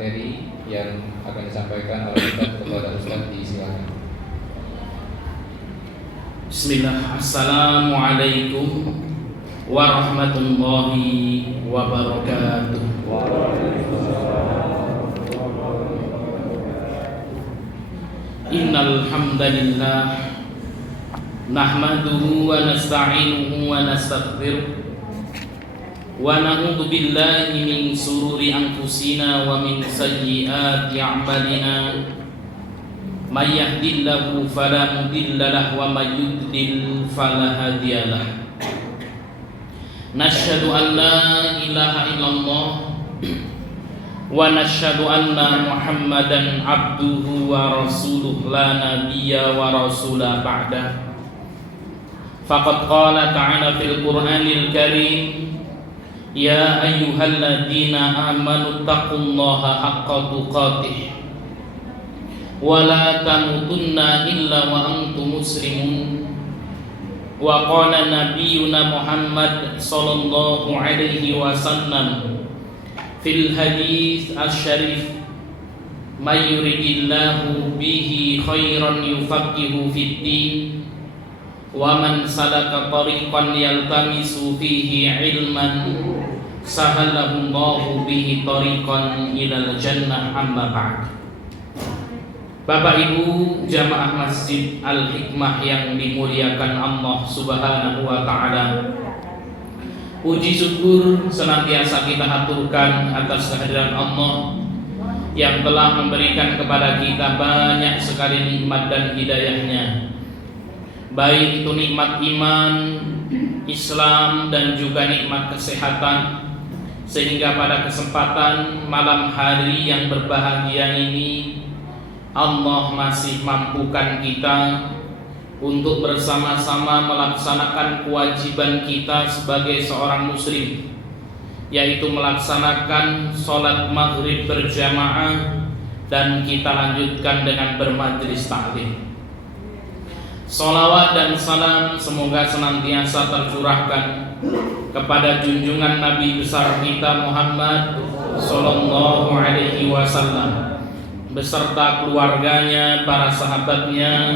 materi yang akan disampaikan oleh Ustaz kepada Ustaz, disilakan. Bismillah. Assalamualaikum warahmatullahi wabarakatuh. Innal hamdalillah nahmaduhu wa nasta'inuhu wa nastaghfiruh wa na'udzu billahi min sururi anfusina wa min sayyiati a'malina. May yahdihillahu fala mudilla lahu wa may yudlil fala hadiya lahu. Nashhadu an la ilaha illallah wa nashhadu anna Muhammadan abduhu wa rasuluh la nabiyya wa rasula ba'da. Faqad qala ta'ala fil Qur'anil Karim, ya ayyuhalladzina amanu taqullaha haqqa tuqatih wa la tamutunna illa wa antum muslimun. Wa qala nabiyyuna Muhammad sallallahu alaihi wasallam fil hadits asy-syarif, may yuridillahu bihi khairan yufaqihu fid din wa man salaka tariqan yaltamisu fihi ilman sahalahu Allahu bihi tariqan ilal jannah. Amma ba'd. Bapak Ibu jamaah Masjid Al-Hikmah yang dimuliakan Allah Subhanahu wa taala, puji syukur senantiasa kita haturkan atas kehadiran Allah yang telah memberikan kepada kita banyak sekali nikmat dan hidayahnya, baik itu nikmat iman, Islam, dan juga nikmat kesehatan, sehingga pada kesempatan malam hari yang berbahagia ini Allah masih mampukan kita untuk bersama-sama melaksanakan kewajiban kita sebagai seorang muslim, yaitu melaksanakan sholat maghrib berjamaah, dan kita lanjutkan dengan bermajlis taklim. Sholawat dan salam semoga senantiasa tercurahkan kepada junjungan Nabi besar kita Muhammad sallallahu alaihi wasallam beserta keluarganya, para sahabatnya,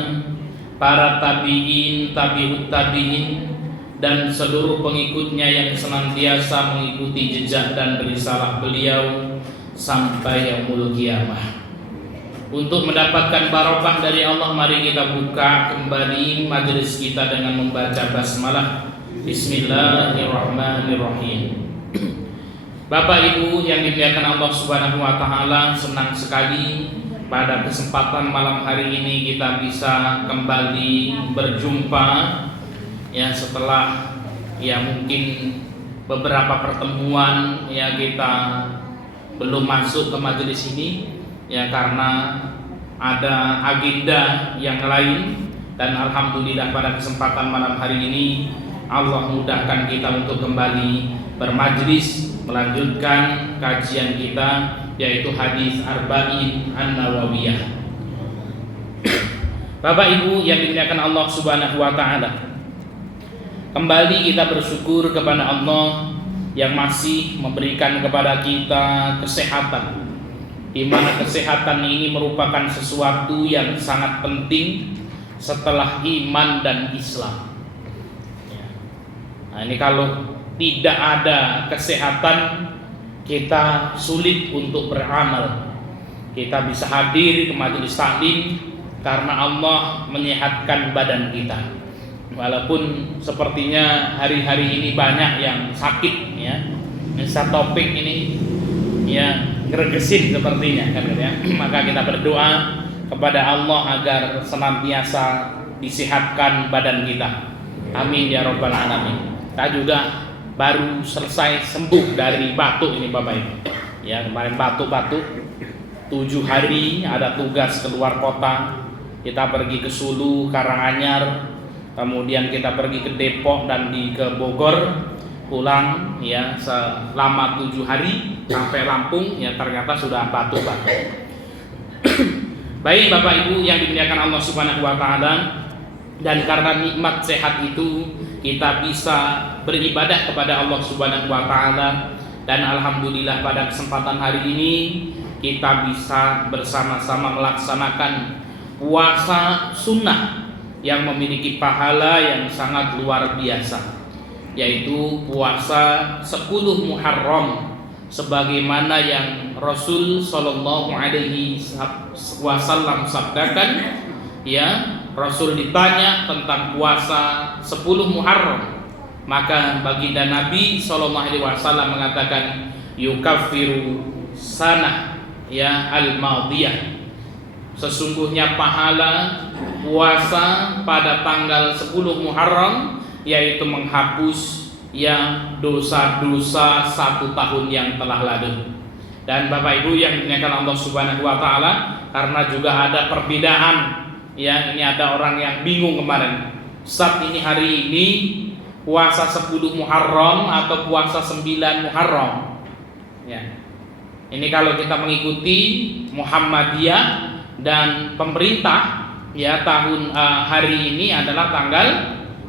para tabi'in, tabi'ut tabi'in, dan seluruh pengikutnya yang senantiasa mengikuti jejak dan risalah beliau sampai yaumul qiyamah. Untuk mendapatkan barokah dari Allah, mari kita buka kembali majelis kita dengan membaca basmalah. Bismillahirrahmanirrahim. Bapak Ibu yang dimuliakan Allah Subhanahu wa taala, senang sekali pada kesempatan malam hari ini kita bisa kembali berjumpa ya, setelah ya mungkin beberapa pertemuan ya kita belum masuk ke majelis ini ya karena ada agenda yang lain, dan alhamdulillah pada kesempatan malam hari ini Allah mudahkan kita untuk kembali bermajlis melanjutkan kajian kita, yaitu hadis Arba'in An-Nawawiyah. Bapak Ibu yang dimuliakan Allah Subhanahu wa taala, kembali kita bersyukur kepada Allah yang masih memberikan kepada kita kesehatan, di mana kesehatan ini merupakan sesuatu yang sangat penting setelah iman dan Islam. Nah, ini kalau tidak ada kesehatan, kita sulit untuk beramal. Kita bisa hadir ke majelis taklim karena Allah menyehatkan badan kita. Walaupun sepertinya hari-hari ini banyak yang sakit ya. Misal topik ini ya gregesin sepertinya kan ya. Maka kita berdoa kepada Allah agar senantiasa disehatkan badan kita. Amin ya rabbal alamin. Kita juga baru selesai sembuh dari batuk ini Bapak Ibu. Ya, kemarin batuk-batuk 7 hari, ada tugas keluar kota. Kita pergi ke Sulu, Karanganyar, kemudian kita pergi ke Depok dan ke Bogor, pulang ya selama 7 hari sampai Lampung ya ternyata sudah batuk-batuk. Baik Bapak Ibu yang dimuliakan Allah Subhanahu wa taala, dan karena nikmat sehat itu kita bisa beribadah kepada Allah Subhanahu wa taala, dan alhamdulillah pada kesempatan hari ini kita bisa bersama-sama melaksanakan puasa sunnah yang memiliki pahala yang sangat luar biasa, yaitu puasa 10 Muharram, sebagaimana yang Rasul Shallallahu Alaihi Wasallam sabdakan. Ya, Rasul ditanya tentang puasa 10 Muharram, maka baginda Nabi Shallallahu Alaihi Wasallam mengatakan yukaffiru sanah ya al-madiyah, sesungguhnya pahala puasa pada tanggal 10 Muharram yaitu menghapus yang dosa-dosa 1 tahun yang telah lalu. Dan Bapak Ibu yang dimuliakan Allah Subhanahu wa taala, karena juga ada perbedaan ya, ini ada orang yang bingung kemarin, Ustaz ini hari ini puasa 10 Muharram atau puasa 9 Muharram ya. Ini kalau kita mengikuti Muhammadiyah dan pemerintah ya, tahun hari ini adalah tanggal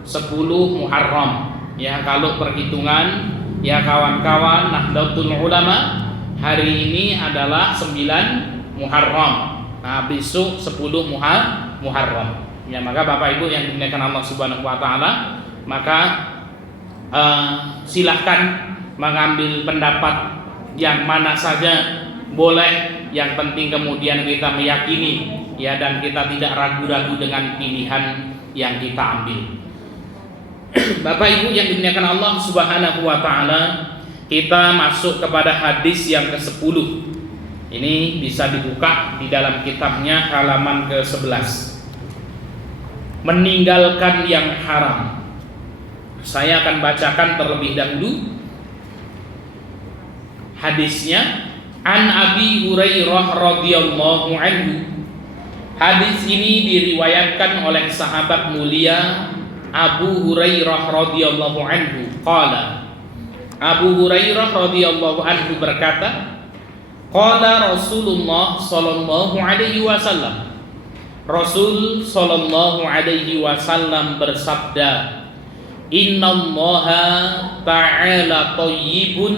10 Muharram ya. Kalau perhitungan ya kawan-kawan Nahdlatul Ulama, hari ini adalah 9 Muharram. Nah, besok 10 Muharram. Ya, maka Bapak Ibu yang dimuliakan Allah Subhanahu wa taala, maka silahkan mengambil pendapat yang mana saja boleh, yang penting kemudian kita meyakini ya, dan kita tidak ragu-ragu dengan pilihan yang kita ambil. Bapak Ibu yang dimuliakan Allah Subhanahu wa taala, kita masuk kepada hadis yang ke-10. Ini bisa dibuka di dalam kitabnya halaman ke-11. Meninggalkan yang haram. Saya akan bacakan terlebih dahulu hadisnya. An Abi Hurairah radhiyallahu anhu. Hadis ini diriwayatkan oleh sahabat mulia Abu Hurairah radhiyallahu anhu. Qala, Abu Hurairah radhiyallahu anhu berkata, qala Rasulullah sallallahu alaihi wasallam, Rasul sallallahu alaihi wasallam bersabda, innallaha ta'ala thayyibun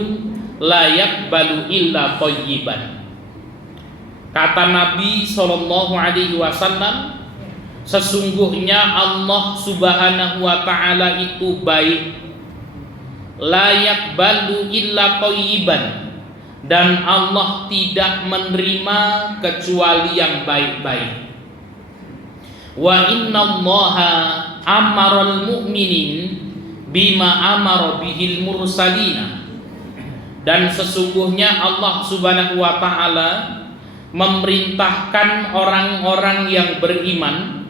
la yaqbalu illa thayyiban. Kata Nabi sallallahu alaihi wasallam, sesungguhnya Allah Subhanahu wa taala itu baik, la yaqbalu illa thayyiban, dan Allah tidak menerima kecuali yang baik-baik. Wa innallaha amaral mu'minin bima amara bihil mursalina, dan sesungguhnya Allah Subhanahu wa taala memerintahkan orang-orang yang beriman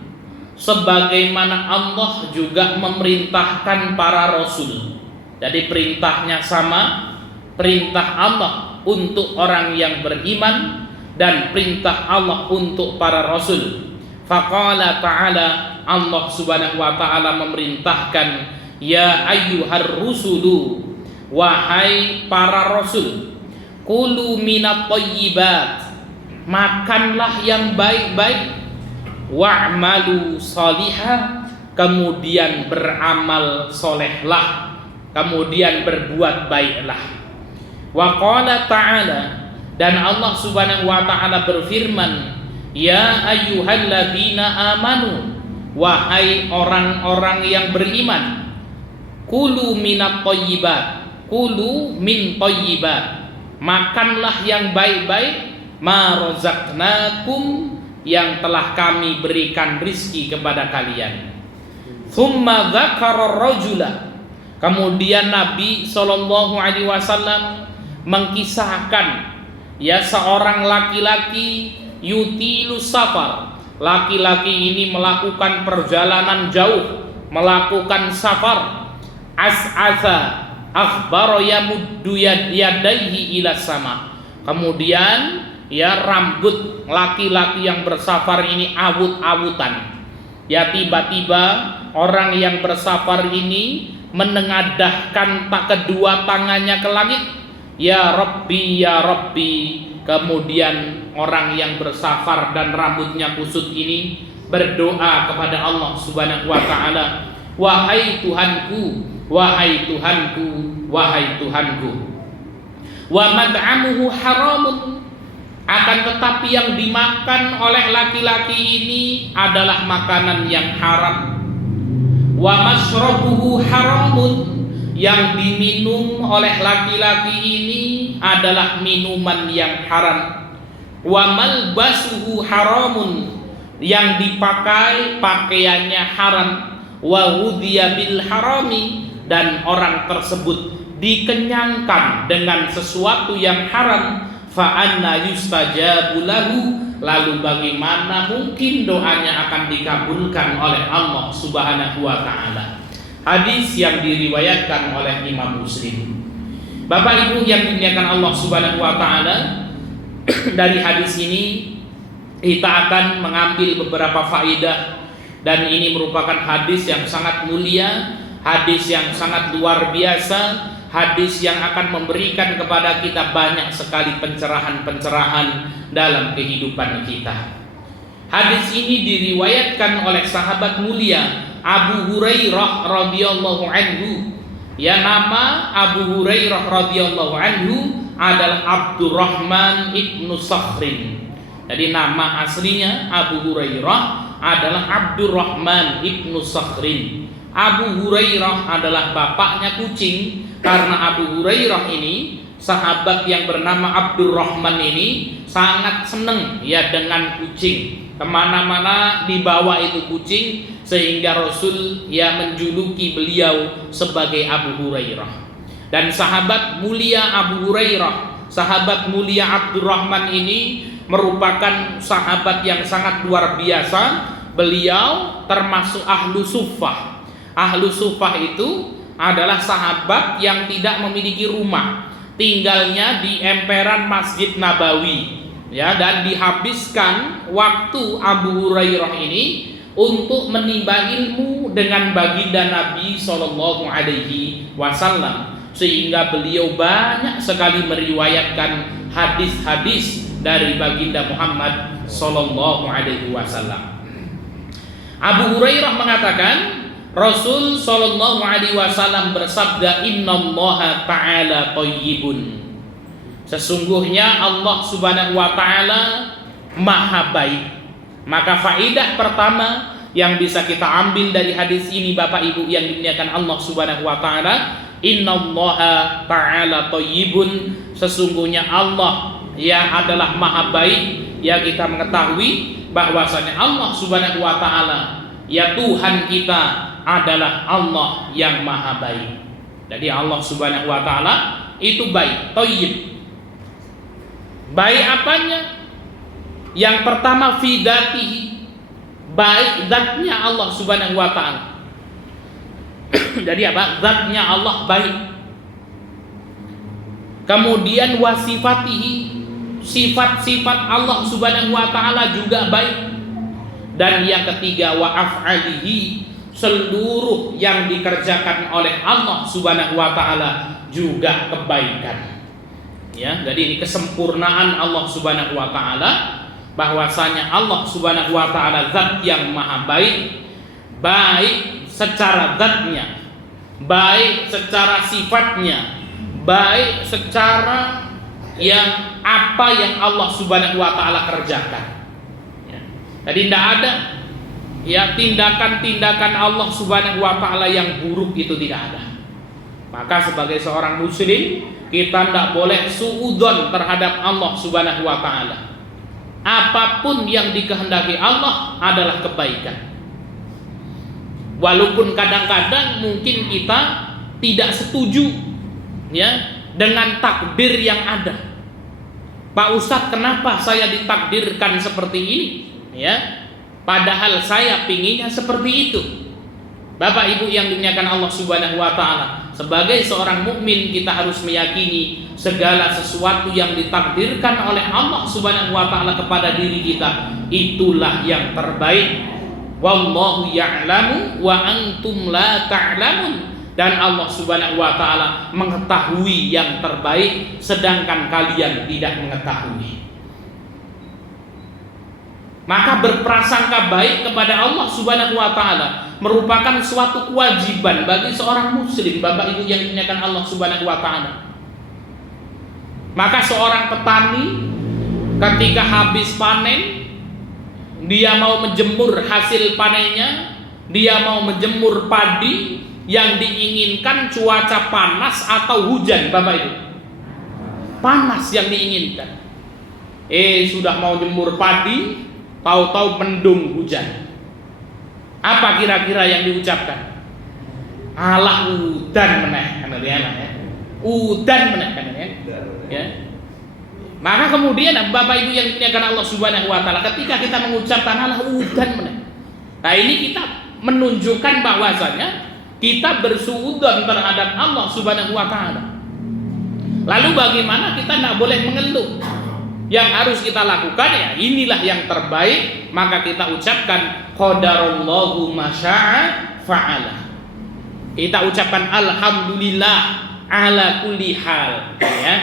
sebagaimana Allah juga memerintahkan para rasul. Jadi perintahnya sama, perintah Allah untuk orang yang beriman dan perintah Allah untuk para rasul. Faqala ta'ala, Allah Subhanahu wa taala memerintahkan, ya ayyuhar rusulu, wahai para rasul, kulu minat thayyibat, makanlah yang baik-baik, wa'malu salihah, kemudian beramal solehlah, kemudian berbuat baiklah. Wa qala ta'ala, dan Allah Subhanahu wa taala berfirman, ya ayyuhalladzina amanu, wahai orang-orang yang beriman, kulu minat thayyibat, kulu min thayyibat, makanlah yang baik-baik, ma razaqnakum, yang telah kami berikan rizki kepada kalian. Tsumma dzakara rajula, kemudian Nabi sallallahu alaihi wasallam mengkisahkan ya seorang laki-laki yutilu safar. Laki-laki ini melakukan perjalanan jauh, melakukan safar. As'asa akhbaro yamuddu yadaihi ila sama. Kemudian ya rambut laki-laki yang bersafar ini awut-awutan. Ya tiba-tiba orang yang bersafar ini menengadahkan kedua tangannya ke langit. Ya Rabbi, ya Rabbi. Kemudian orang yang bersafar dan rambutnya kusut ini berdoa kepada Allah Subhanahu wa taala, wahai Tuhanku, wahai Tuhanku, wahai Tuhanku. Wa mad'amuhu haramun, akan tetapi yang dimakan oleh laki-laki ini adalah makanan yang haram. Wa mashrabuhu haramun, yang diminum oleh laki-laki ini adalah minuman yang haram. Wa malbasuhu haramun, yang dipakai pakaiannya haram. Wa ghudhiya bil harami, dan orang tersebut dikenyangkan dengan sesuatu yang haram. Fa anna yustajabu lahu, lalu bagaimana mungkin doanya akan dikabulkan oleh Allah Subhanahu wa taala. Hadis yang diriwayatkan oleh Imam Muslim. Bapak Ibu yang dimuliakan Allah Subhanahu wa taala, dari hadis ini kita akan mengambil beberapa faedah, dan ini merupakan hadis yang sangat mulia, hadis yang sangat luar biasa, hadis yang akan memberikan kepada kita banyak sekali pencerahan-pencerahan dalam kehidupan kita. Hadis ini diriwayatkan oleh sahabat mulia Abu Hurairah radhiyallahu anhu. Ya, nama Abu Hurairah radhiyallahu anhu adalah Abdurrahman ibnu Sakhrin. Jadi nama aslinya Abu Hurairah adalah Abdurrahman ibnu Sakhrin. Abu Hurairah adalah bapaknya kucing, karena Abu Hurairah ini, sahabat yang bernama Abdurrahman ini, sangat senang ya dengan kucing. Kemana-mana dibawa itu kucing, sehingga Rasul ya menjuluki beliau sebagai Abu Hurairah. Dan sahabat mulia Abu Hurairah, sahabat mulia Abdurrahman ini merupakan sahabat yang sangat luar biasa. Beliau termasuk ahlu suffah. Ahlu suffah itu adalah sahabat yang tidak memiliki rumah, tinggalnya di emperan Masjid Nabawi, ya, dan dihabiskan waktu Abu Hurairah ini untuk menimba ilmu dengan baginda Nabi Shallallahu Alaihi Wasallam, sehingga beliau banyak sekali meriwayatkan hadis-hadis dari baginda Muhammad Shallallahu Alaihi Wasallam. Abu Hurairah mengatakan, Rasul Shallallahu Alaihi Wasallam bersabda, Innallaha Ta'ala Thayyibun, sesungguhnya Allah Subhanahu Wa Ta'ala Maha Baik. Maka faidah pertama yang bisa kita ambil dari hadis ini, Bapak Ibu yang dimuliakan Allah Subhanahu Wa Ta'ala, Innallaha Ta'ala Thayyibun, sesungguhnya Allah ya adalah Maha Baik. Ya, kita mengetahui bahwasanya Allah Subhanahu Wa Ta'ala ya Tuhan kita adalah Allah yang Maha Baik. Jadi Allah Subhanahu Wa Ta'ala itu baik, thayyib. Baik apanya? Yang pertama fi dzatihi, baik zatnya Allah Subhanahu Wa Ta'ala. Jadi apa? Zatnya Allah baik. Kemudian wasifatihi, sifat-sifat Allah Subhanahu Wa Ta'ala juga baik. Dan yang ketiga wa af'alihi, seluruh yang dikerjakan oleh Allah Subhanahu Wa Ta'ala juga kebaikan. Ya, jadi ini kesempurnaan Allah Subhanahu Wa Ta'ala, bahwasanya Allah Subhanahu Wa Ta'ala zat yang maha baik, baik secara zatnya, baik secara sifatnya, baik secara yang apa yang Allah Subhanahu Wa Ta'ala kerjakan. Ya. Jadi tidak ada ya tindakan-tindakan Allah Subhanahu Wa Ta'ala yang buruk, itu tidak ada. Maka sebagai seorang muslim, kita tidak boleh suudzon terhadap Allah Subhanahu Wa Ta'ala. Apapun yang dikehendaki Allah adalah kebaikan. Walaupun kadang-kadang mungkin kita tidak setuju ya dengan takdir yang ada. Pak Ustadz, kenapa saya ditakdirkan seperti ini? Ya, padahal saya pinginnya seperti itu. Bapak Ibu yang dimuliakan Allah Subhanahu Wa Ta'ala, sebagai seorang mukmin kita harus meyakini segala sesuatu yang ditakdirkan oleh Allah Subhanahu Wa Ta'ala kepada diri kita itulah yang terbaik. Wallahu ya'lamu wa antum la ta'lamun, dan Allah Subhanahu Wa Ta'ala mengetahui yang terbaik sedangkan kalian tidak mengetahui. Maka berprasangka baik kepada Allah Subhanahu Wa Ta'ala merupakan suatu kewajiban bagi seorang muslim, Bapak Ibu yang dimuliakan Allah Subhanahu Wa Ta'ala. Maka seorang petani ketika habis panen, dia mau menjemur hasil panennya, dia mau menjemur padi, yang diinginkan cuaca panas atau hujan, Bapak Ibu? Panas yang diinginkan. Sudah mau jemur padi, tahu-tahu mendung hujan. Apa kira-kira yang diucapkan? Alah udan meneh, kan ya. Udan meneh, kan ya. Maka kemudian Bapak Ibu yang dimuliakan Allah Subhanahu wa taala, ketika kita mengucapkan alah udan meneh. Nah, ini kita menunjukkan bahwasanya kita bersuudzon terhadap Allah Subhanahu wa taala. Lalu bagaimana kita tidak boleh mengeluh? Yang harus kita lakukan ya inilah yang terbaik, maka kita ucapkan qadarallahu ma syaa fa'ala. Kita ucapkan alhamdulillah ala kulli hal, ya.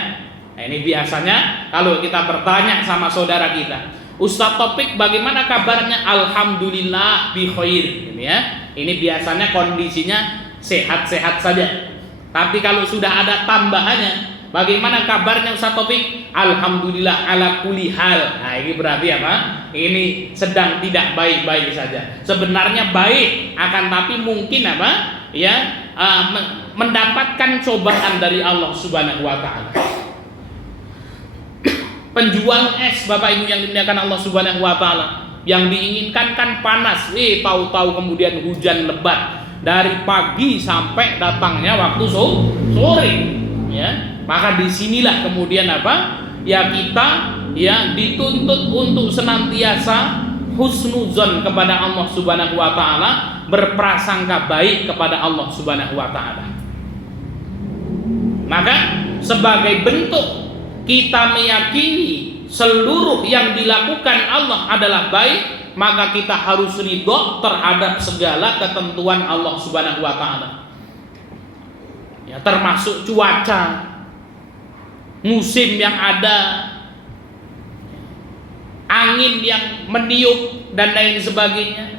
Nah, ini biasanya kalau kita bertanya sama saudara kita, Ustaz Topik bagaimana kabarnya? Alhamdulillah bi khair, ya. Ini biasanya kondisinya sehat-sehat saja. Tapi kalau sudah ada tambahannya, bagaimana kabarnya Ustaz Topik? Alhamdulillah ala kulli hal. Nah, ini berarti apa? Ini sedang tidak baik-baik saja. Sebenarnya baik, akan tapi mungkin apa? Ya, mendapatkan cobaan dari Allah Subhanahu wa taala. Penjual es, Bapak Ibu yang dimuliakan Allah Subhanahu wa taala, yang diinginkan kan panas, tahu-tahu kemudian hujan lebat dari pagi sampai datangnya waktu sore, ya. Maka disinilah kemudian apa? Ya kita ya dituntut untuk senantiasa husnuzon kepada Allah Subhanahu wa taala, berprasangka baik kepada Allah Subhanahu wa taala. Maka sebagai bentuk kita meyakini seluruh yang dilakukan Allah adalah baik, maka kita harus ridho terhadap segala ketentuan Allah Subhanahu wa taala. Ya, termasuk cuaca, musim yang ada, angin yang meniup dan lain sebagainya.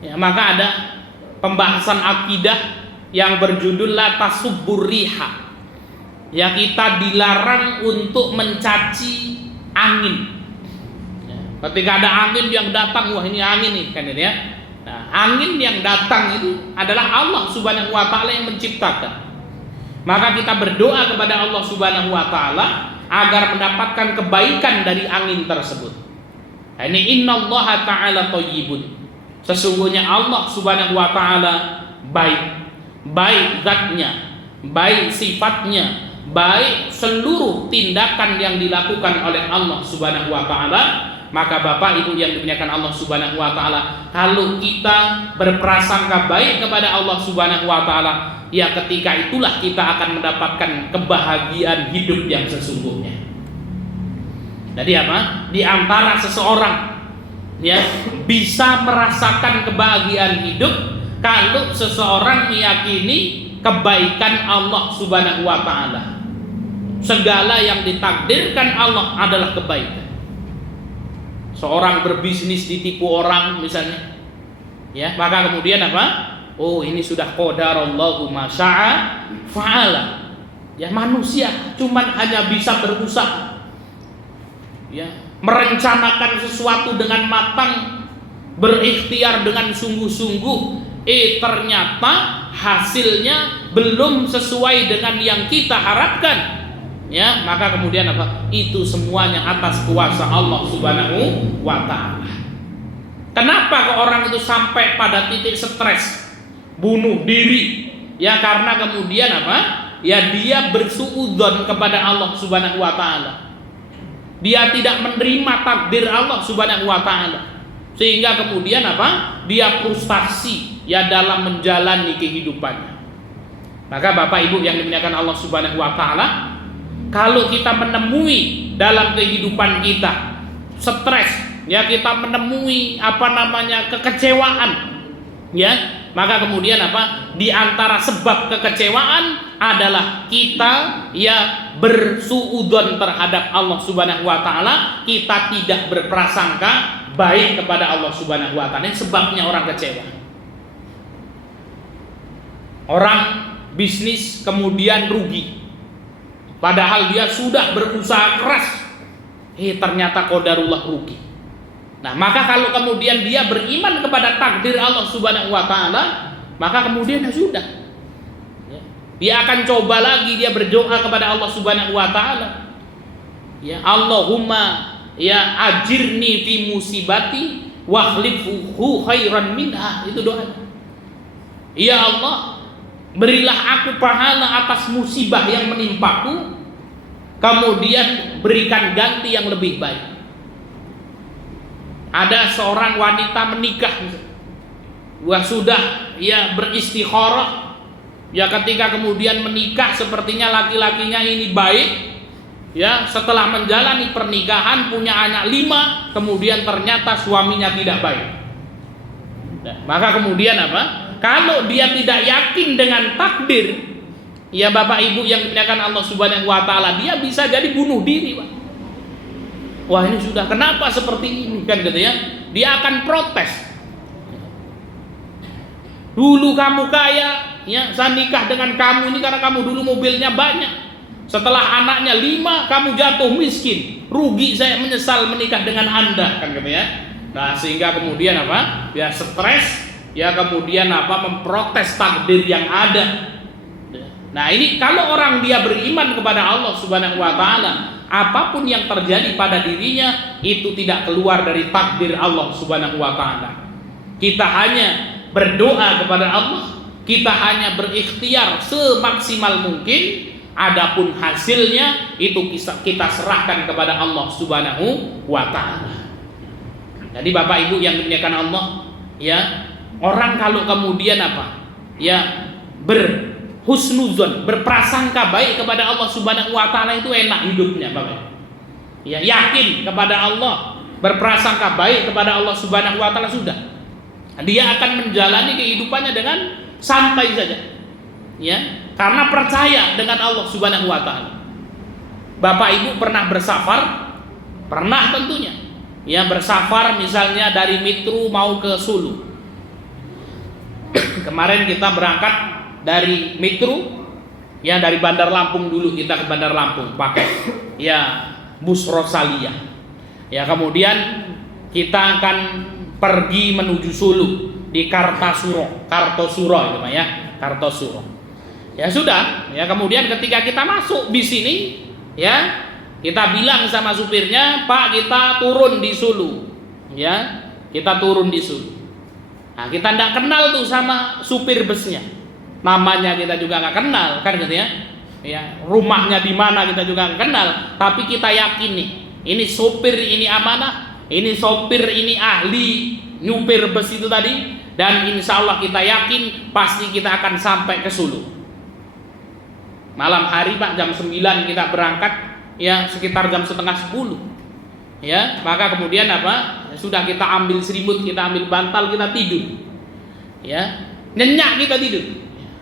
Ya, maka ada pembahasan akidah yang berjudul la tasubbur riha. Ya, kita dilarang untuk mencaci angin. Ya, ketika ada angin yang datang, wah ini angin nih, kan ya. Nah, angin yang datang itu adalah Allah Subhanahu wa taala yang menciptakan. Maka kita berdoa kepada Allah Subhanahu wa taala agar mendapatkan kebaikan dari angin tersebut. Nah, ini innallaha ta'ala thayyibun. Sesungguhnya Allah Subhanahu wa taala baik. Baik zatnya, baik sifatnya, baik seluruh tindakan yang dilakukan oleh Allah Subhanahu wa taala. Maka Bapak Ibu yang dimuliakan Allah Subhanahu wa taala, kalau kita berprasangka baik kepada Allah Subhanahu wa taala, ya ketika itulah kita akan mendapatkan kebahagiaan hidup yang sesungguhnya. Jadi apa? Di antara seseorang ya bisa merasakan kebahagiaan hidup kalau seseorang meyakini kebaikan Allah Subhanahu wa taala. Segala yang ditakdirkan Allah adalah kebaikan. Seorang berbisnis ditipu orang misalnya, ya, maka kemudian apa? Oh, ini sudah qadarallahu ma syaa fa'ala. Ya, manusia cuman hanya bisa berusaha, ya, merencanakan sesuatu dengan matang, berikhtiar dengan sungguh-sungguh, ternyata hasilnya belum sesuai dengan yang kita harapkan. Ya, maka kemudian apa? Itu semuanya atas kuasa Allah Subhanahu wa taala. Kenapa orang itu sampai pada titik stres, bunuh diri? Ya karena kemudian apa? Ya dia bersuudzon kepada Allah Subhanahu wa taala. Dia tidak menerima takdir Allah Subhanahu wa taala. Sehingga kemudian apa? Dia frustasi ya dalam menjalani kehidupannya. Maka Bapak Ibu yang dimuliakan Allah Subhanahu wa taala, kalau kita menemui dalam kehidupan kita stres, ya kita menemui kekecewaan, ya, maka kemudian apa? Di antara sebab kekecewaan adalah kita ya bersuudzon terhadap Allah Subhanahu wa taala, kita tidak berprasangka baik kepada Allah Subhanahu wa taala. Ini sebabnya orang kecewa. Orang bisnis kemudian rugi. Padahal dia sudah berusaha keras, ternyata qadarullah rugi. Nah, maka kalau kemudian dia beriman kepada takdir Allah Subhanahu wa taala, maka kemudian ya sudah. Ya. Dia akan coba lagi, dia berdoa kepada Allah Subhanahu wa taala. Ya, Allahumma ya ajirni fi musibati wa khlifhu khairan minha. Itu doa. Ya Allah, berilah aku pahala atas musibah yang menimpaku, kemudian berikan ganti yang lebih baik. Ada seorang wanita menikah, wah sudah ya beristikharah, ya ketika kemudian menikah sepertinya laki-lakinya ini baik, ya setelah menjalani pernikahan punya anak 5, kemudian ternyata suaminya tidak baik. Nah, maka kemudian apa? Kalau dia tidak yakin dengan takdir, ya Bapak Ibu yang dimuliakan Allah Subhanahu wa taala, dia bisa jadi bunuh diri, Pak. Wah, ini sudah kenapa seperti ini kan gitu ya? Dia akan protes. Dulu kamu kaya, ya, saya nikah dengan kamu ini karena kamu dulu mobilnya banyak. Setelah anaknya 5, kamu jatuh miskin. Rugi saya, menyesal menikah dengan Anda kan gitu ya. Nah, sehingga kemudian apa? Ya stres, ya kemudian apa? Memprotes takdir yang ada. Nah, ini kalau orang dia beriman kepada Allah Subhanahu wa taala, apapun yang terjadi pada dirinya itu tidak keluar dari takdir Allah Subhanahu wa taala. Kita hanya berdoa kepada Allah, kita hanya berikhtiar semaksimal mungkin, adapun hasilnya itu kita serahkan kepada Allah Subhanahu wa taala. Jadi Bapak Ibu yang dimuliakan Allah, ya, orang kalau kemudian apa? Ya, berhusnuzon, berprasangka baik kepada Allah Subhanahu wa taala itu enak hidupnya, Bapak. Ya, yakin kepada Allah, berprasangka baik kepada Allah Subhanahu wa taala, sudah. Dia akan menjalani kehidupannya dengan santai saja. Ya, karena percaya dengan Allah Subhanahu wa taala. Bapak Ibu pernah bersafar? Pernah tentunya. Ya, bersafar misalnya dari Mitru mau ke Sulu. Kemarin kita berangkat dari Mitru, ya dari Bandar Lampung dulu, kita ke Bandar Lampung pakai ya bus Rosalia. Ya, kemudian kita akan pergi menuju Sulu di Kartosuro itu Pak ya, Kartosuro. Ya sudah, ya kemudian ketika kita masuk bis ini, ya kita bilang sama supirnya, Pak kita turun di Sulu, ya kita turun di Sulu. Nah, kita tidak kenal tuh sama supir busnya, namanya kita juga nggak kenal kan gitu ya. Ya, rumahnya di mana kita juga nggak kenal, tapi kita yakin nih, ini sopir ini amanah, ini sopir ini ahli nyupir bus itu tadi, dan insya Allah kita yakin pasti kita akan sampai ke Sulu. Malam hari Pak, jam 9 kita berangkat, ya sekitar jam setengah 10. Ya, maka kemudian apa? Sudah kita ambil selimut, kita ambil bantal, kita tidur. Ya, nyenyak kita tidur.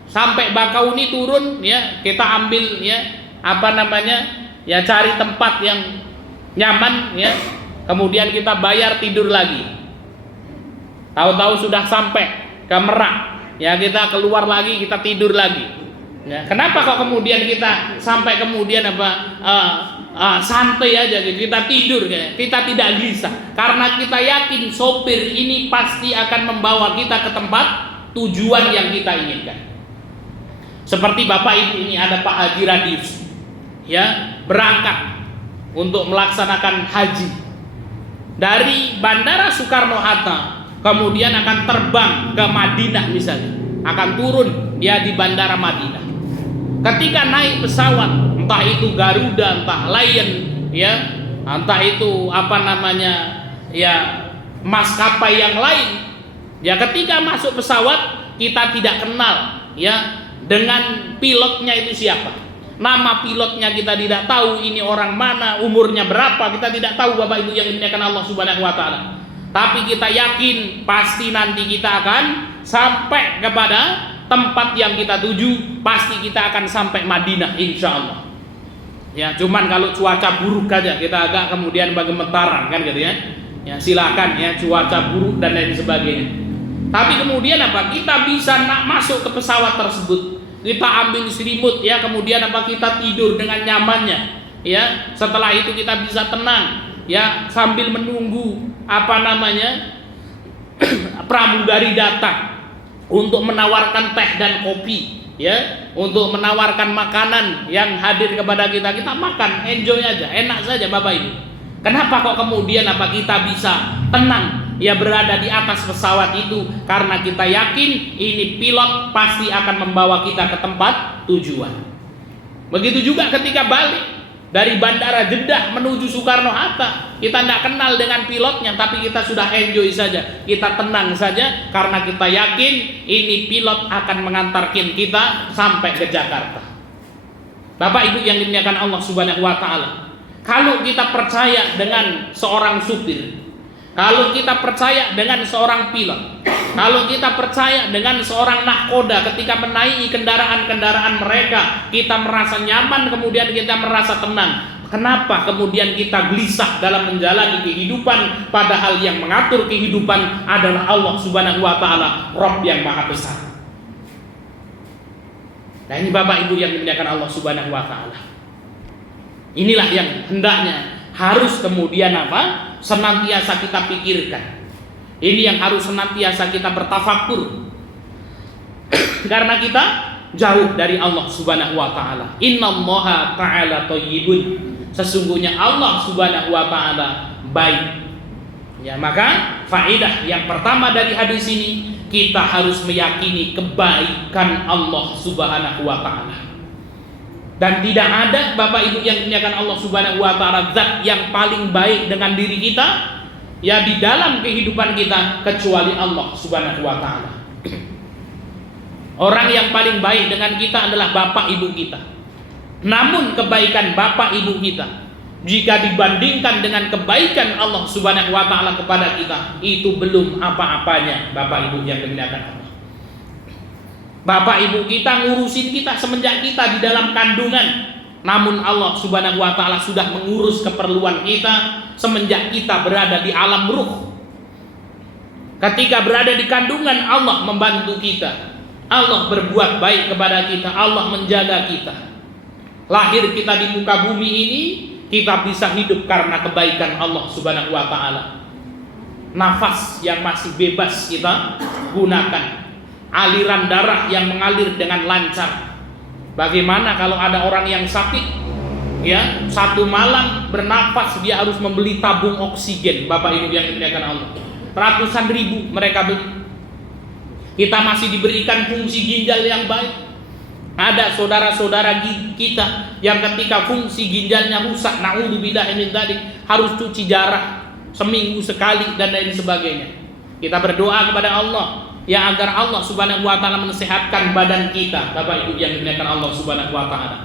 Sampai Bakauni turun, ya kita ambil ya apa namanya? Ya cari tempat yang nyaman, ya. Kemudian kita bayar, tidur lagi. Tahu-tahu sudah sampai ke Merak, ya kita keluar lagi, kita tidur lagi. Ya, kenapa kok kemudian kita sampai kemudian apa santai aja gitu, kita tidur, kita tidak gelisah karena kita yakin sopir ini pasti akan membawa kita ke tempat tujuan yang kita inginkan. Seperti Bapak Ibu ini ada Pak Haji Radius, ya berangkat untuk melaksanakan haji dari Bandara Soekarno Hatta, kemudian akan terbang ke Madinah misalnya, akan turun dia di Bandara Madinah. Ketika naik pesawat, entah itu Garuda, entah Lion, ya, entah itu apa namanya, ya maskapai yang lain, ya ketika masuk pesawat kita tidak kenal, ya dengan pilotnya itu siapa, nama pilotnya kita tidak tahu, ini orang mana, umurnya berapa, kita tidak tahu Bapak Ibu yang dimuliakan Allah Subhanahu wa taala. Tapi kita yakin pasti nanti kita akan sampai kepada tempat yang kita tuju, pasti kita akan sampai Madinah insya Allah. Ya, cuman kalau cuaca buruk aja kita agak kemudian gemetaran kan gitu ya. Ya silakan ya, cuaca buruk dan lain sebagainya. Tapi kemudian apa? Kita bisa masuk ke pesawat tersebut, kita ambil selimut ya, kemudian apa kita tidur dengan nyamannya. Ya, setelah itu kita bisa tenang. ya sambil menunggu pramugari datang untuk menawarkan teh dan kopi, ya, untuk menawarkan makanan yang hadir kepada kita, kita makan, enjoy aja, enak saja Bapak Ibu. Kenapa kok kemudian kita bisa tenang ya berada di atas pesawat itu? Karena kita yakin ini pilot pasti akan membawa kita ke tempat tujuan. Begitu juga ketika balik dari Bandara Jeddah menuju Soekarno-Hatta, kita tidak kenal dengan pilotnya, tapi kita sudah enjoy saja, kita tenang saja, karena kita yakin ini pilot akan mengantarkan kita sampai ke Jakarta. Bapak Ibu yang dimuliakan Allah Subhanahu wa Ta'ala, kalau kita percaya dengan seorang supir, kalau kita percaya dengan seorang pilot, kalau kita percaya dengan seorang nahkoda ketika menaiki kendaraan-kendaraan mereka, kita merasa nyaman, kemudian kita merasa tenang. Kenapa kemudian kita gelisah dalam menjalani kehidupan, padahal yang mengatur kehidupan adalah Allah Subhanahu wa Ta'ala, Rabb yang Maha Besar. Nah, ini Bapak Ibu yang dimuliakan Allah Subhanahu wa Ta'ala. Inilah yang hendaknya harus kemudian senantiasa kita pikirkan. Ini yang harus senantiasa kita bertafakur. Karena kita jauh dari Allah Subhanahu wa Ta'ala. Innallaha ta'ala thayyibun. Sesungguhnya Allah Subhanahu wa Ta'ala baik. Ya, maka faedah yang pertama dari hadis ini, kita harus meyakini kebaikan Allah Subhanahu wa Ta'ala. Dan tidak ada Bapak Ibu yang dimuliakan Allah Subhanahu wa Ta'ala zat yang paling baik dengan diri kita ya di dalam kehidupan kita kecuali Allah Subhanahu wa Ta'ala. Orang yang paling baik dengan kita adalah bapak ibu kita. Namun kebaikan bapak ibu kita jika dibandingkan dengan kebaikan Allah Subhanahu wa Ta'ala kepada kita, itu belum apa-apanya Bapak Ibu yang dimuliakan Allah. Bapak ibu kita ngurusin kita semenjak kita di dalam kandungan, namun Allah Subhanahu wa Ta'ala sudah mengurus keperluan kita semenjak kita berada di alam ruh. Ketika berada di kandungan, Allah membantu kita, Allah berbuat baik kepada kita, Allah menjaga kita. Lahir kita di muka bumi ini, kita bisa hidup karena kebaikan Allah Subhanahu wa Ta'ala. Nafas yang masih bebas kita gunakan, aliran darah yang mengalir dengan lancar. Bagaimana kalau ada orang yang sakit, ya, satu malam bernafas dia harus membeli tabung oksigen, Bapak Ibu yang dimuliakan Allah. Ratusan ribu mereka beli. Kita masih diberikan fungsi ginjal yang baik. Ada saudara-saudara kita yang ketika fungsi ginjalnya rusak, naudzubillah min dzalik, harus cuci darah seminggu sekali dan lain sebagainya. Kita berdoa kepada Allah ya agar Allah Subhanahu wa Ta'ala mensehatkan badan kita, Bapak Ibu yang dimuliakan Allah Subhanahu wa Ta'ala.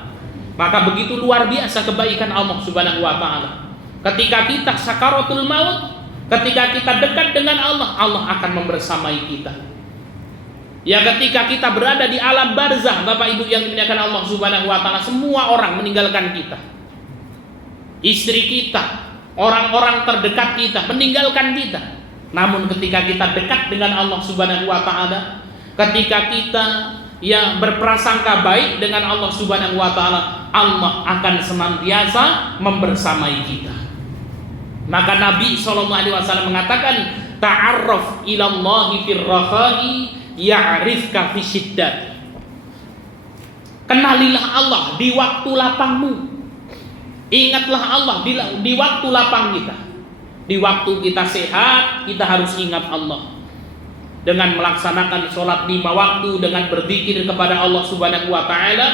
Maka begitu luar biasa kebaikan Allah Subhanahu wa Ta'ala. Ketika kita sakaratul maut, ketika kita dekat dengan Allah, Allah akan membersamai kita. Ya, ketika kita berada di alam barzah, Bapak Ibu yang dimuliakan Allah Subhanahu wa Ta'ala, semua orang meninggalkan kita. Istri kita, orang-orang terdekat kita meninggalkan kita. Namun ketika kita dekat dengan Allah Subhanahu wa Ta'ala, ketika kita ya berprasangka baik dengan Allah Subhanahu wa Ta'ala, Allah akan senantiasa membersamai kita. Maka Nabi SAW mengatakan, ta'arraf ilallahi firrakhai ya'rifka fi syiddat. Kenalilah Allah di waktu lapangmu. Ingatlah Allah di waktu lapang kita. Di waktu kita sehat, kita harus ingat Allah dengan melaksanakan sholat 5 waktu, dengan berzikir kepada Allah Subhanahu wa Ta'ala.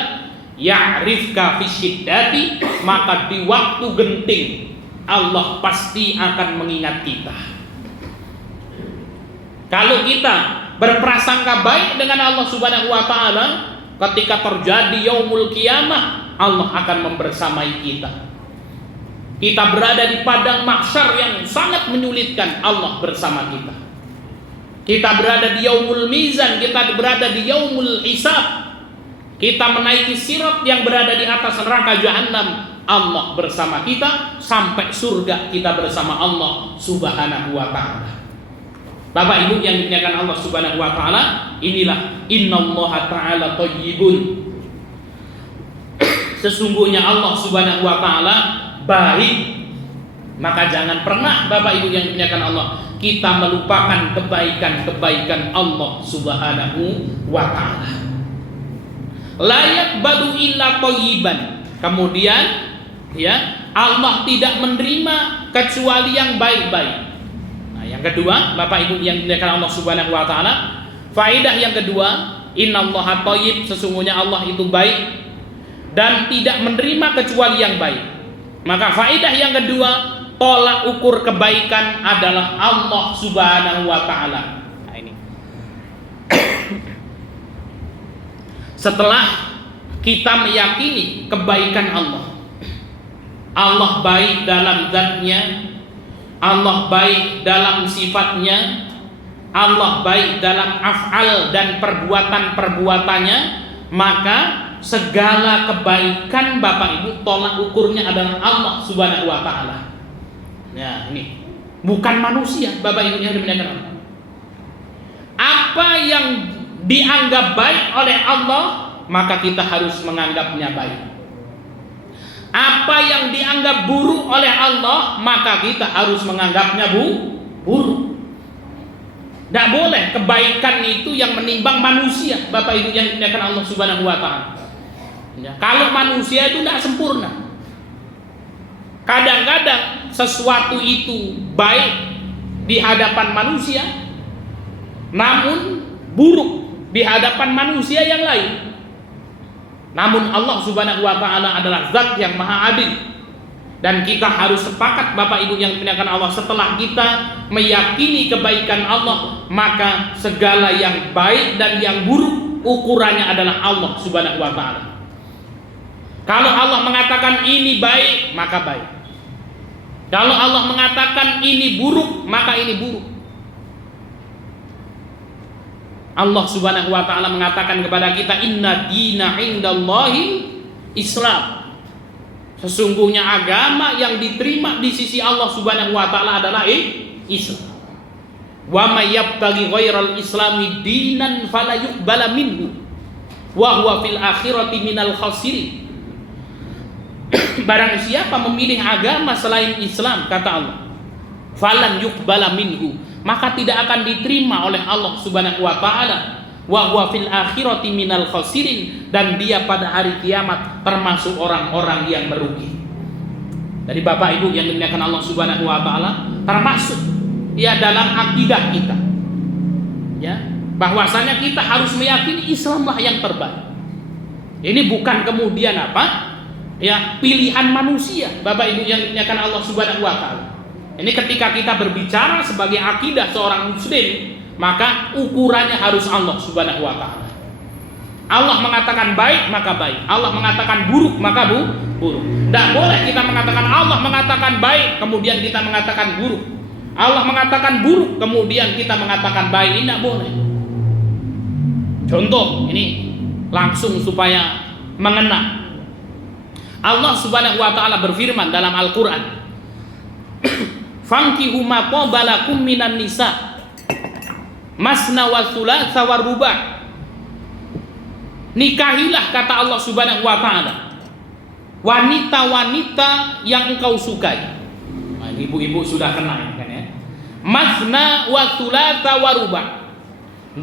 Ya'rifka fi syiddati, maka di waktu genting Allah pasti akan mengingat kita. Kalau kita berprasangka baik dengan Allah Subhanahu wa Ta'ala, ketika terjadi yaumul qiyamah, Allah akan membersamai kita. Kita berada di padang mahsyar yang sangat menyulitkan, Allah bersama kita. Kita berada di yaumul mizan, kita berada di yaumul hisab. Kita menaiki sirat yang berada di atas neraka jahanam, Allah bersama kita. Sampai surga kita bersama Allah Subhanahu wa Ta'ala. Bapak Ibu yang dimuliakan Allah Subhanahu wa Ta'ala, inilah innallaha ta'ala thayyibun. Sesungguhnya Allah Subhanahu wa Ta'ala baik. Maka jangan pernah Bapak Ibu yang dimuliakan Allah kita melupakan kebaikan-kebaikan Allah Subhanahu wa taala. Layak badu illa thayyiban. Kemudian ya, Allah tidak menerima kecuali yang baik-baik. Nah, yang kedua, Bapak Ibu yang dimuliakan Allah Subhanahu wa taala, faedah yang kedua, innallaha thayyib, sesungguhnya Allah itu baik dan tidak menerima kecuali yang baik. Maka faedah yang kedua, tolak ukur kebaikan adalah Allah Subhanahu wa taala. Nah, ini. Setelah kita meyakini kebaikan Allah, Allah baik dalam zatnya, Allah baik dalam sifatnya, Allah baik dalam af'al dan perbuatan-perbuatannya, maka segala kebaikan Bapak Ibu tolak ukurnya adalah Allah Subhanahu wa taala. Ya, ini bukan manusia, Bapak Ibu yang dimuliakan Allah. Apa yang dianggap baik oleh Allah, maka kita harus menganggapnya baik. Apa yang dianggap buruk oleh Allah, maka kita harus menganggapnya buruk. Tidak boleh kebaikan itu yang menimbang manusia, Bapak Ibu yang dimuliakan Allah Subhanahu wa taala. Ya, kalau manusia itu tidak sempurna. Kadang-kadang sesuatu itu baik di hadapan manusia, namun buruk di hadapan manusia yang lain. Namun Allah Subhanahu wa taala adalah zat yang maha adil. Dan kita harus sepakat Bapak Ibu yang dimuliakan Allah, setelah kita meyakini kebaikan Allah, maka segala yang baik dan yang buruk ukurannya adalah Allah Subhanahu wa taala. Kalau Allah mengatakan ini baik, maka baik. Kalau Allah mengatakan ini buruk, maka ini buruk. Allah Subhanahu wa taala mengatakan kepada kita, inna dina indallahi Islam. Sesungguhnya agama yang diterima di sisi Allah Subhanahu wa taala adalah Islam. Wa may yabtaghi ghairal islami dinan fala yuqbala minhu wa huwa fil akhirati minal khasirin. Barang siapa memilih agama selain Islam, kata Allah, falan yuqbala minhu, maka tidak akan diterima oleh Allah Subhanahu wa taala, wa huwa fil akhirati minal khasirin, dan dia pada hari kiamat termasuk orang-orang yang merugi. Dari Bapak Ibu yang dimuliakan Allah Subhanahu wa taala, termasuk ya dalam akidah kita, ya, bahwasanya kita harus meyakini Islamlah yang terbaik. Ini bukan kemudian apa? Ya, pilihan manusia, Bapak Ibu yang dimuliakan Allah Subhanahu wa taala. Ini ketika kita berbicara sebagai akidah seorang muslim, maka ukurannya harus Allah Subhanahu wa taala. Allah mengatakan baik, maka baik. Allah mengatakan buruk, maka buruk. Tidak boleh kita mengatakan Allah mengatakan baik, kemudian kita mengatakan buruk. Allah mengatakan buruk, kemudian kita mengatakan baik. Ini tidak boleh. Contoh, ini langsung supaya mengena. Allah Subhanahu wa taala berfirman dalam Al-Qur'an, fankihu ma qabalakum minan nisa masna wa thulatsa wa ruba'. Nikahilah, kata Allah Subhanahu wa taala, wanita-wanita yang engkau sukai. Nah, ibu-ibu sudah kenal kan ya. Masna wa thulatsa wa ruba'.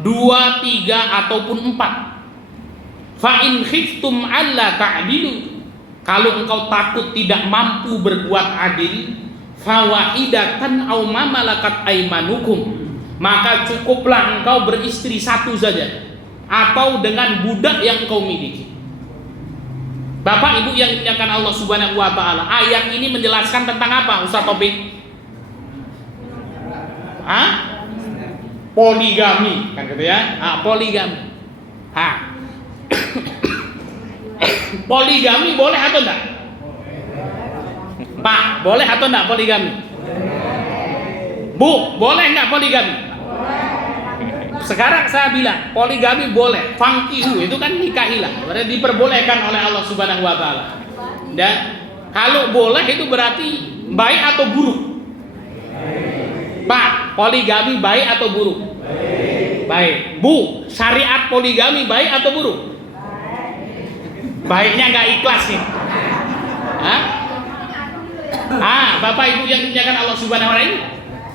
2, 3 ataupun 4. Fa in khiftum alla ta'dilu, kalau engkau takut tidak mampu berbuat adil, fawahidatan aw ma malakat aymanukum, maka cukuplah engkau beristri satu saja, atau dengan budak yang engkau miliki. Bapak Ibu yang dimuliakan Allah Subhanahu wa taala, ayat ini menjelaskan tentang apa, Ustaz Topik? Poligami, kan gitu ya? Poligami. Poligami boleh atau enggak? Pak, boleh atau enggak poligami? Bu, boleh enggak poligami? Sekarang saya bilang poligami boleh. Fankihu itu kan nikahilah, berarti diperbolehkan oleh Allah Subhanahu wa taala. Dan kalau boleh itu berarti baik atau buruk? Pak, poligami baik atau buruk? Baik. Bu, syariat poligami baik atau buruk? Baiknya nggak ikhlas nih. Bapak Ibu yang dimuliakan Allah Subhanahu wa taala,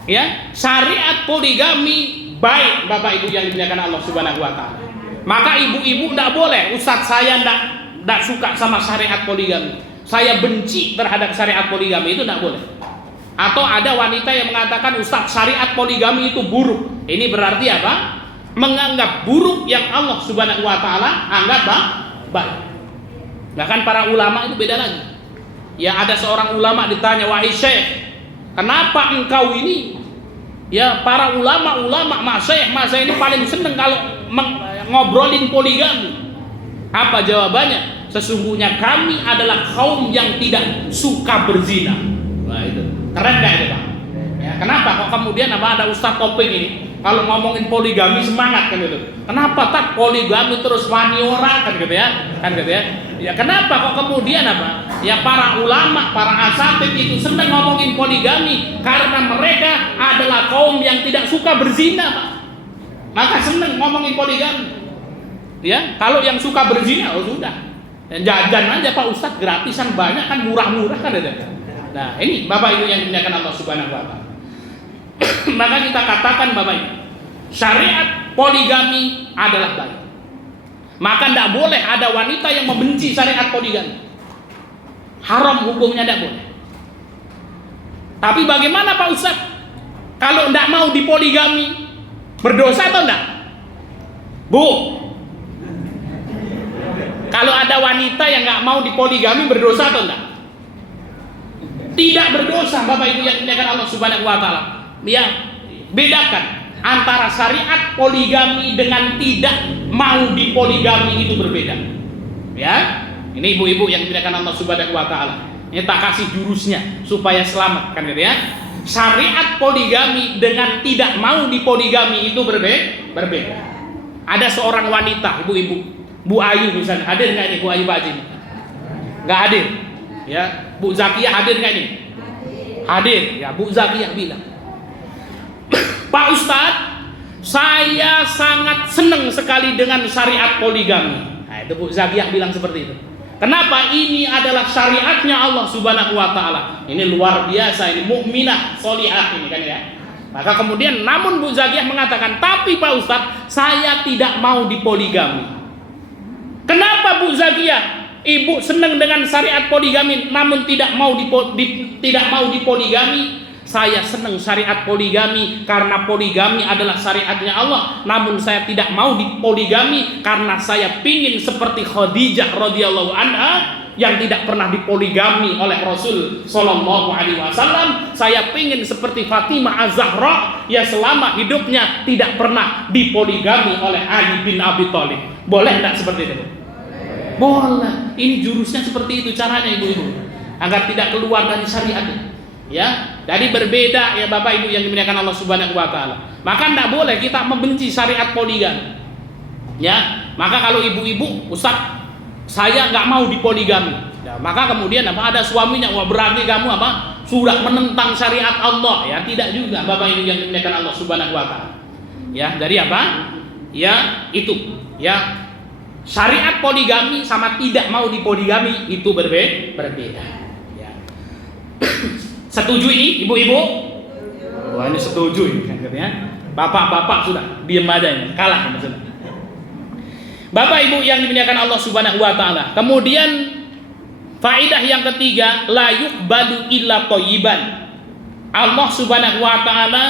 ya, syariat poligami baik, Bapak Ibu yang dimuliakan Allah Subhanahu wa taala. Maka ibu-ibu tidak boleh, Ustadz saya tidak suka sama syariat poligami, saya benci terhadap syariat poligami, itu tidak boleh. Atau ada wanita yang mengatakan, Ustadz syariat poligami itu buruk. Ini berarti apa? Menganggap buruk yang Allah Subhanahu wa taala anggap baik. Bahkan para ulama itu beda lagi. Ya, ada seorang ulama ditanya, wahai syekh, kenapa engkau ini, ya para ulama masyayikh ini paling seneng kalau ngobrolin poligami? Apa jawabannya? Sesungguhnya kami adalah kaum yang tidak suka berzina. Nah itu keren gak itu Pak? Ya, kenapa kok kemudian ada Ustadz Topeng ini kalau ngomongin poligami semangat kan gitu? Kenapa tak poligami terus waniora kan gitu ya? Ya kenapa kok kemudian ya para ulama, para asatid itu senang ngomongin poligami karena mereka adalah kaum yang tidak suka berzina, Pak. Maka senang ngomongin poligami. Ya, kalau yang suka berzina, oh sudah, jajan aja Pak Ustadz, gratisan banyak kan, murah-murah kan ada. Nah ini Bapak Ibu yang dimuliakan Allah Subhanahu wa taala. Maka kita katakan Bapak Ibu, syariat poligami adalah baik. Maka tidak boleh ada wanita yang membenci syariat poligami. Haram hukumnya, tidak boleh. Tapi bagaimana Pak Ustadz? Kalau tidak mau dipoligami, berdosa atau tidak? Bu, kalau ada wanita yang nggak mau dipoligami, berdosa atau tidak? Tidak berdosa, Bapak Ibu yang dimuliakan Allah Subhanahu wa taala. Ya, bedakan antara syariat poligami dengan tidak mau dipoligami, itu berbeda. Ya, ini ibu-ibu yang dimuliakan Allah Subhanahu wa taala. Ini tak kasih jurusnya supaya selamat kan gitu ya. Syariat poligami dengan tidak mau dipoligami itu berbeda. Ada seorang wanita, ibu-ibu, Bu Ayu misalnya, hadir nggak ini Bu Ayu Pak Haji? Nggak hadir. Ya, Bu Zakiyah hadir nggak ini? Hadir. Ya, Bu Zakiyah bilang, Pak Ustadz, saya sangat senang sekali dengan syariat poligami. Nah, itu Bu Zakiyah bilang seperti itu. Kenapa? Ini adalah syariatnya Allah Subhanahu wa taala. Ini luar biasa, ini mukminah sholihah ini kan ya. Maka kemudian namun Bu Zakiyah mengatakan, "Tapi Pak Ustadz, saya tidak mau dipoligami." Kenapa Bu Zakiyah? Ibu senang dengan syariat poligami namun tidak mau dipoligami. Saya senang syariat poligami karena poligami adalah syariatnya Allah, namun saya tidak mau dipoligami karena saya pingin seperti Khadijah radhiyallahu anha yang tidak pernah dipoligami oleh Rasul sallallahu alaihi wasallam. Saya pingin seperti Fatimah Az-Zahra yang selama hidupnya tidak pernah dipoligami oleh Ali bin Abi Thalib. Boleh tidak seperti itu? Boleh. Ini jurusnya seperti itu caranya ibu-ibu, agar tidak keluar dari syariat. Ya, jadi berbeda ya Bapak Ibu yang dimuliakan Allah Subhanahu wa taala. Maka tidak boleh kita membenci syariat poligami. Ya, maka kalau ibu-ibu, Ustaz, saya nggak mau dipoligami. Ya, maka kemudian ada suaminya, wah berarti kamu sudah menentang syariat Allah. Ya, tidak juga Bapak Ibu yang dimuliakan Allah Subhanahu wa taala. Ya, jadi ya itu. Ya, syariat poligami sama tidak mau dipoligami itu berbeda. Ya. Setuju ini ibu-ibu? Wah ini setuju ini kan katanya. Bapak-bapak sudah diam aja ini, kalah ini sudah. Bapak Ibu yang dimuliakan Allah Subhanahu wa taala. Kemudian faedah yang ketiga, la yuqbalu illa thayyiban. Allah Subhanahu wa taala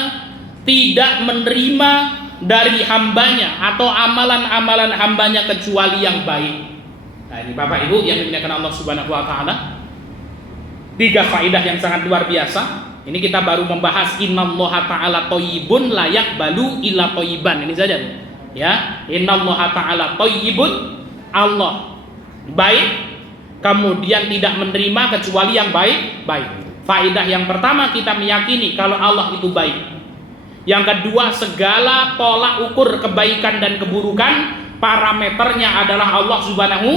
tidak menerima dari hambanya atau amalan-amalan hambanya kecuali yang baik. Nah ini Bapak Ibu yang dimuliakan Allah Subhanahu wa taala. 3 faedah yang sangat luar biasa. Ini kita baru membahas innallaha ta'ala thayyibun la yaqbalu illa thayyiban. Ini saja. Ya, innallaha ta'ala thayyibun, Allah baik, kemudian tidak menerima kecuali yang baik. Faedah yang pertama, kita meyakini kalau Allah itu baik. Yang kedua, segala tolak ukur kebaikan dan keburukan parameternya adalah Allah Subhanahu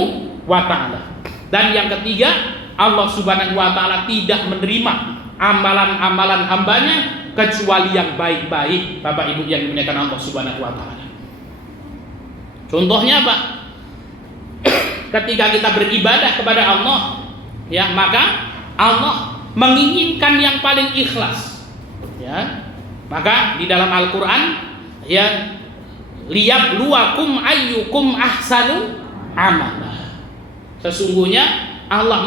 wa taala. Dan yang ketiga, Allah Subhanahu wa taala tidak menerima amalan-amalan hambanya kecuali yang baik-baik. Bapak Ibu yang dimuliakan Allah Subhanahu wa taala. Contohnya Pak, ketika kita beribadah kepada Allah, ya, maka Allah menginginkan yang paling ikhlas. Ya. Maka di dalam Al-Qur'an ya, liyabluwakum ayyukum ahsanu amala. Sesungguhnya Allah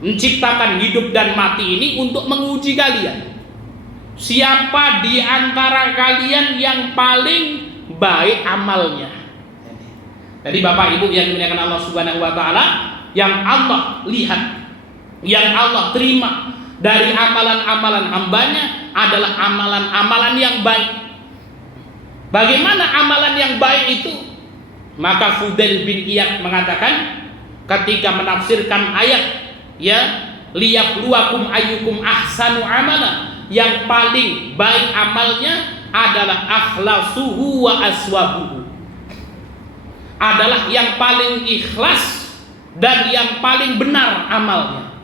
menciptakan hidup dan mati ini untuk menguji kalian. Siapa di antara kalian yang paling baik amalnya? Jadi Bapak Ibu yang dimuliakan Allah Subhanahu wa taala, yang Allah lihat, yang Allah terima dari amalan-amalan hambanya adalah amalan-amalan yang baik. Bagaimana amalan yang baik itu? Maka Fudail bin Iyad mengatakan ketika menafsirkan ayat ya, liyabluwakum ayyukum ahsanu amala, yang paling baik amalnya adalah akhlasuhu wa aswabuhu, adalah yang paling ikhlas dan yang paling benar amalnya.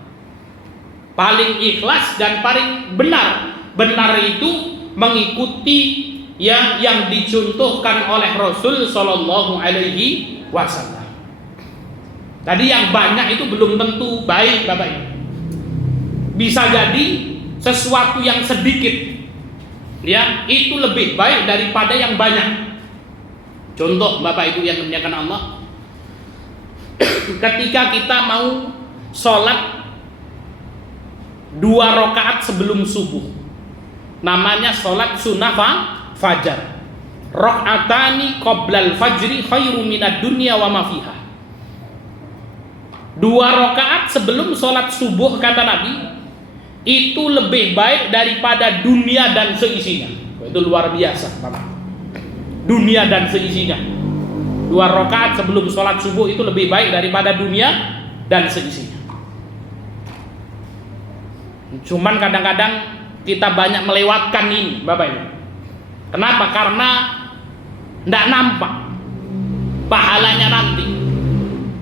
Paling ikhlas dan paling benar. Benar itu mengikuti yang dicontohkan oleh Rasul Shallallahu Alaihi Wasallam. Tadi yang banyak itu belum tentu baik, Bapak Ibu. Bisa jadi sesuatu yang sedikit ya, itu lebih baik daripada yang banyak. Contoh Bapak Ibu yang dimuliakan Allah, ketika kita mau sholat 2 rakaat sebelum subuh, namanya sholat sunnah fajar. Rakaatani qoblal fajri khairu minad dunya wa ma fiha. 2 rakaat sebelum sholat subuh, kata Nabi, itu lebih baik daripada dunia dan seisinya. Itu luar biasa, Bapak. Dunia dan seisinya. 2 rakaat sebelum sholat subuh itu lebih baik daripada dunia dan seisinya. Cuman kadang-kadang kita banyak melewatkan ini, Bapak Ibu. Kenapa? Karena tidak nampak pahalanya nanti.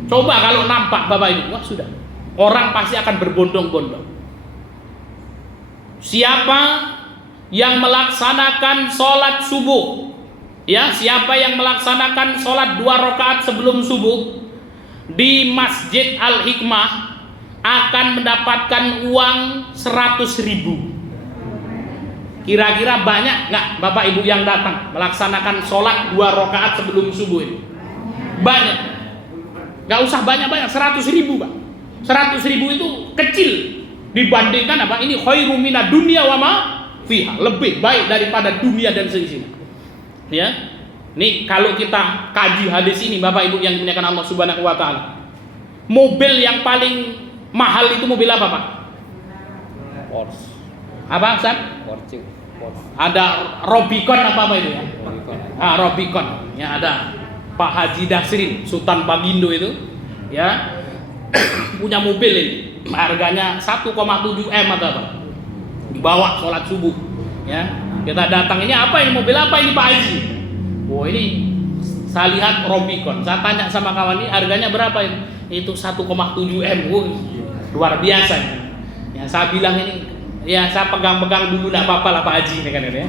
Coba kalau nampak, Bapak Ibu, wah sudah, orang pasti akan berbondong-bondong. Siapa yang melaksanakan sholat subuh, ya, siapa yang melaksanakan sholat 2 rakaat sebelum subuh di Masjid Al-Hikmah akan mendapatkan uang 100.000. Kira-kira banyak nggak Bapak Ibu yang datang melaksanakan sholat 2 rakaat sebelum subuh ini? Banyak. Nggak usah banyak-banyak, 100.000, Pak. 100.000 itu kecil dibandingkan apa? Ini khairu minad dunya wa ma fiha, lebih baik daripada dunia dan seisinya. Ya, nih kalau kita kaji hadis ini, Bapak Ibu yang dimuliakan Allah Subhanahu wa taala, mobil yang paling mahal itu mobil apa, Pak? Porsche. Apa, Ustaz? Porsche. Ada Robicon apa itu ya? Rubicon. Robicon. Ya, ada Pak Haji Dasrin Sultan Bagindo itu, ya, punya mobil ini. Harganya 1,7 M atau apa? Dibawa sholat subuh, ya. Kita datang, ini apa ini, mobil apa ini Pak Haji? Oh, ini saya lihat Robicon. Saya tanya sama kawan ini, harganya berapa ini? Itu 1,7 M. Oh, luar biasa. Ya, saya bilang ini, ya saya pegang-pegang dulu, tidak apa-apa lah Pak Haji ini kan ya.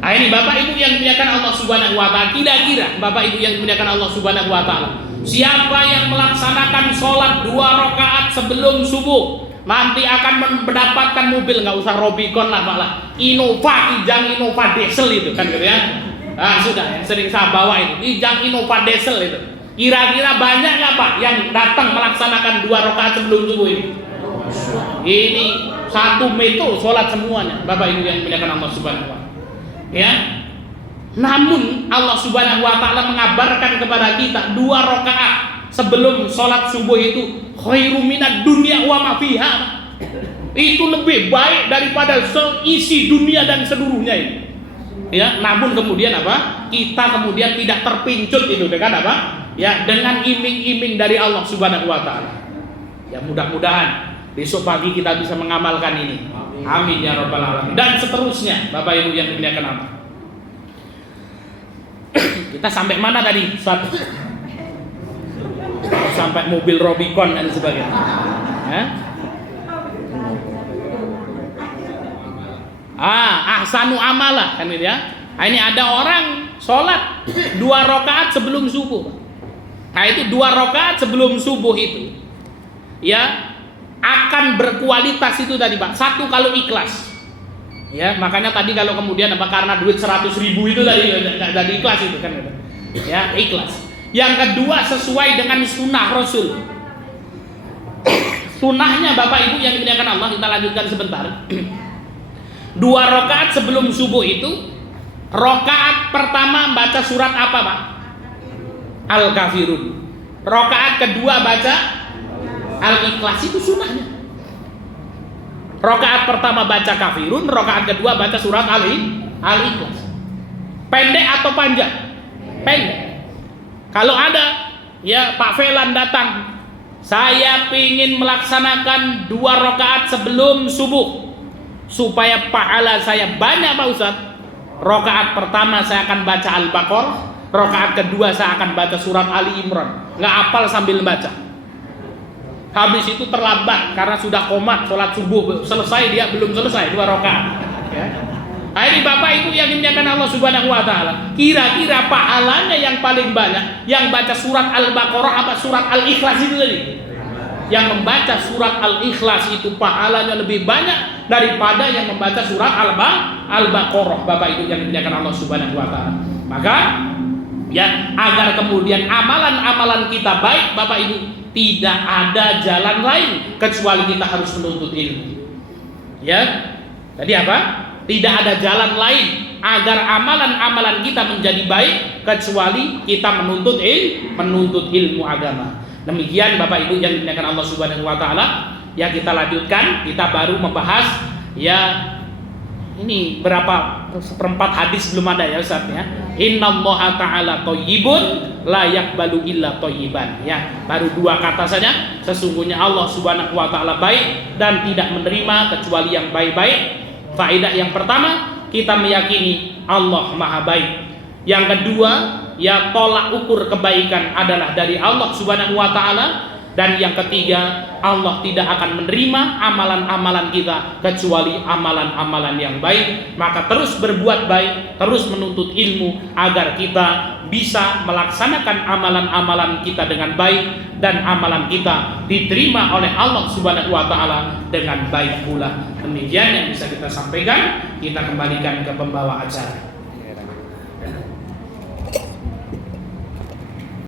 Nah, ini Bapak Ibu yang dimuliakan Allah Subhanahu wa taala, kira-kira Bapak Ibu yang dimuliakan Allah Subhanahu wa taala, siapa yang melaksanakan sholat 2 rakaat sebelum subuh nanti akan mendapatkan mobil, nggak usah Robicon lah Pak lah, Innova, Kijang Innova diesel itu kan gitu ya. Nah, sudah yang sering saya bawa itu Kijang Innova diesel itu. Kira-kira banyak nggak Pak yang datang melaksanakan 2 rakaat sebelum subuh ini? Ini 1 metode sholat semuanya, Bapak Ibu yang dimuliakan Allah Subhanahu wa taala. Ya. Namun Allah Subhanahu wa taala mengabarkan kepada kita 2 rakaat sebelum sholat subuh itu khairu minad dunya wa ma fiha. Itu lebih baik daripada seisi dunia dan seluruhnya ini. Ya, namun kemudian apa? Kita kemudian tidak terpincut itu dengan apa? Ya, dengan iming-iming dari Allah Subhanahu wa taala. Ya, mudah-mudahan besok pagi kita bisa mengamalkan ini. Amin ya rabbal alamin. Dan seterusnya, Bapak Ibu yang dimuliakan Allah. Kita sampai mana tadi? Sampai mobil Robicon dan sebagainya. Ahsanu amalah kan gitu ya. Ini ada orang sholat 2 rakaat sebelum subuh. Nah, itu 2 rakaat sebelum subuh itu, ya, akan berkualitas itu tadi Pak. Satu, kalau ikhlas. Ya, makanya tadi kalau kemudian karena duit 100.000 itu tadi ikhlas itu kan. Ya, ikhlas. Yang kedua, sesuai dengan sunnah Rasul. Sunnahnya Bapak Ibu yang dimuliakan Allah, kita lanjutkan sebentar. 2 rakaat sebelum subuh itu, rakaat pertama baca surat apa Pak? Al-Kafirun. Rakaat kedua baca Al-Ikhlas, itu sunnahnya. Rakaat pertama baca Kafirun, rakaat kedua baca surat Al-Ikhlas. Pendek atau panjang? Pendek. Kalau ada ya Pak Velan datang, saya ingin melaksanakan 2 rakaat sebelum subuh supaya pahala saya banyak Pak Ustadz. Rakaat pertama saya akan baca Al-Baqarah, rakaat kedua saya akan baca surat Ali Imran. Nggak hafal sambil baca. Habis itu terlambat karena sudah komat, sholat subuh selesai, dia belum selesai 2 rakaat. Ya. Nah, ini Bapak Ibu yang dimuliakan Allah Subhanahu wa taala, kira-kira pahalanya yang paling banyak yang baca surat Al-Baqarah apa surat Al-Ikhlas itu tadi? Yang membaca surat Al-Ikhlas itu pahalanya lebih banyak daripada yang membaca surat Al-Baqarah, Bapak Ibu yang dimuliakan Allah Subhanahu wa taala. Maka ya, agar kemudian amalan-amalan kita baik Bapak Ibu, tidak ada jalan lain kecuali kita harus menuntut ilmu. Ya. Jadi apa? Tidak ada jalan lain agar amalan-amalan kita menjadi baik kecuali kita menuntut ilmu agama. Demikian Bapak Ibu yang dimuliakan Allah Subhanahu wa taala. Ya, kita lanjutkan, kita baru membahas ya ini berapa seperempat hadis belum ada ya Ustaz ya. Innallaha ta'ala thayyibun la yaqbalu illa thayyiban. Ya, baru 2 kata saja. Sesungguhnya Allah Subhanahu wa taala baik dan tidak menerima kecuali yang baik-baik. Faedah yang pertama, kita meyakini Allah Maha baik. Yang kedua, ya tolak ukur kebaikan adalah dari Allah Subhanahu wa taala. Dan yang ketiga, Allah tidak akan menerima amalan-amalan kita kecuali amalan-amalan yang baik. Maka terus berbuat baik, terus menuntut ilmu agar kita bisa melaksanakan amalan-amalan kita dengan baik dan amalan kita diterima oleh Allah Subhanahu wa taala dengan baik pula. Demikian yang bisa kita sampaikan, kita kembalikan ke pembawa acara.